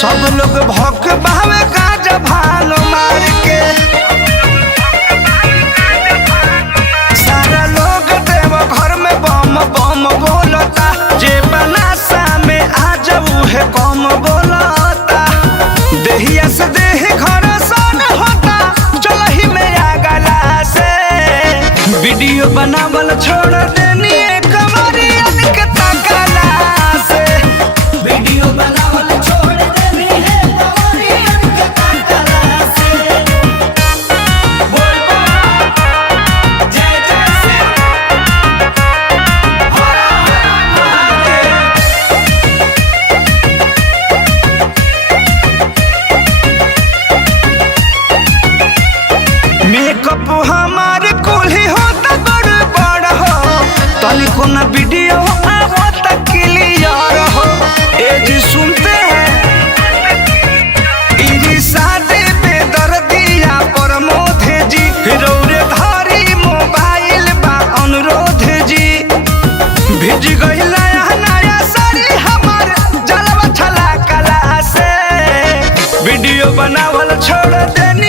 सब लोग भौक बहावे गांजा भांग मार के। सारा लोग देव घर में बम बम बोलता, जे बनासा में आ जाऊ है कम बोलता। देहिया से देह घर सन होता, चलही में आ गला से। वीडियो बनावल छोड़ देनी कमरियन के तकला से। वीडियो बनावल छोड़ देनी है कमरियन के तकला से। बोल बोल जय जय सिंह, हर हर महादेव। मेकअप हमारे कुल्ही होता बड़ बड़ हो, तनिको ना वीडियो आवता क्लियर हो। ए जी सुनते हैं इजी शादी पे दर्दिया प्रमोद जी, रौरे धारी मोबाइल बा अनुरोध जी। भेज गई नया नया साड़ी हमार जलवा छला कला से। वीडियो बनावल छोड़ देनी